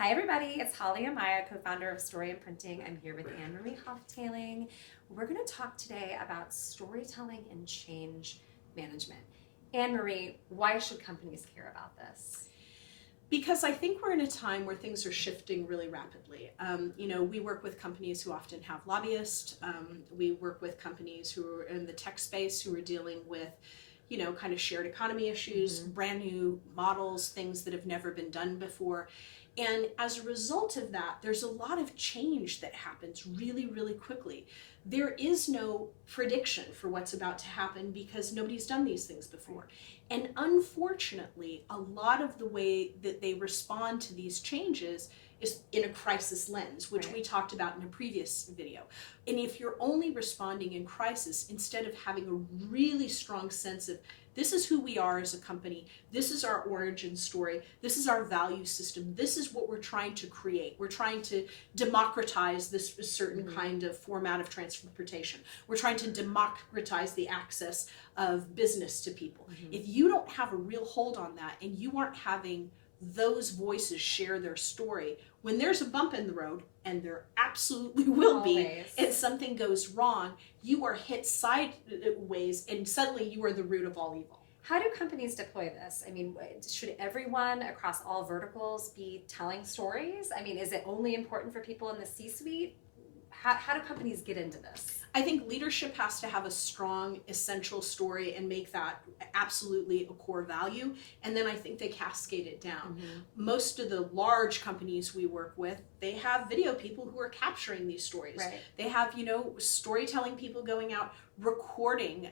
Hi everybody, it's Holly Amaya, co-founder of Story Imprinting. I'm here with Anne-Marie Hoftailing. We're going to talk today about storytelling and change management. Anne-Marie, why should companies care about this? Because I think we're in a time where things are shifting really rapidly. We work with companies who often have lobbyists. We work with companies who are in the tech space who are dealing with kind of shared economy issues, brand new models, things that have never been done before. And as a result of that, there's a lot of change that happens really, really quickly. There is no prediction for what's about to happen because nobody's done these things before. And unfortunately, a lot of the way that they respond to these changes is in a crisis lens, which we talked about in a previous video. And if you're only responding in crisis, instead of having a really strong sense of this is who we are as a company, this is our origin story, this is our value system, this is what we're trying to create. We're trying to democratize this certain kind of format of transportation. We're trying to democratize the access of business to people. If you don't have a real hold on that and you aren't having those voices share their story, when there's a bump in the road, and there absolutely will be, and something goes wrong, you are hit sideways and suddenly you are the root of all evil. How do companies deploy this? I mean, should everyone across all verticals be telling stories? I mean, is it only important for people in the C-suite? How do companies get into this? I think leadership has to have a strong, essential story and make that absolutely a core value. And then I think they cascade it down. Most of the large companies we work with, they have video people who are capturing these stories. They have, storytelling people going out, recording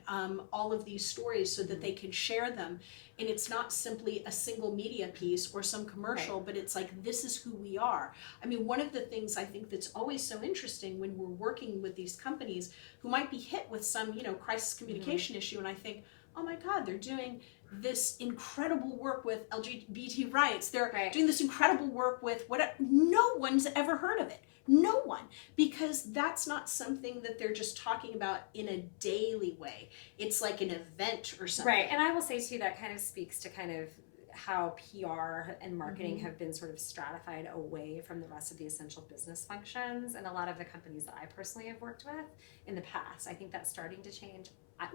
all of these stories so that they can share them. And it's not simply a single media piece or some commercial, but it's like, this is who we are. I mean, one of the things I think that's always so interesting when we're working with these companies who might be hit with some, crisis communication issue, and I think, oh my God, they're doing this incredible work with LGBT rights. They're doing this incredible work with no one's ever heard of it. No one, because that's not something that they're just talking about in a daily way. It's like an event or something. Right, and I will say too, that kind of speaks to kind of how PR and marketing have been sort of stratified away from the rest of the essential business functions. And a lot of the companies that I personally have worked with in the past, I think that's starting to change.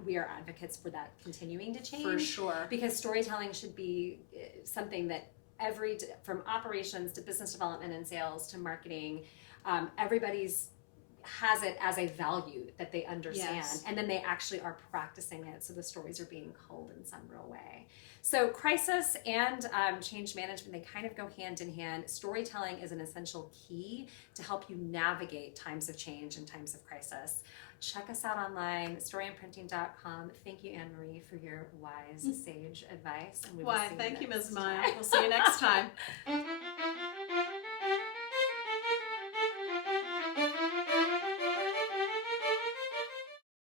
We are advocates for that continuing to change. For sure. Because storytelling should be something that from operations to business development and sales to marketing, everybody's has it as a value that they understand, and then they actually are practicing it, so the stories are being culled in some real way. So crisis and change management, they kind of go hand in hand. Storytelling is an essential key to help you navigate times of change and times of crisis. Check us out online, storyimprinting.com. Thank you, Anne-Marie, for your wise, sage advice. And we will see you Thank you, Ms. next Maya. time. We'll see you next time.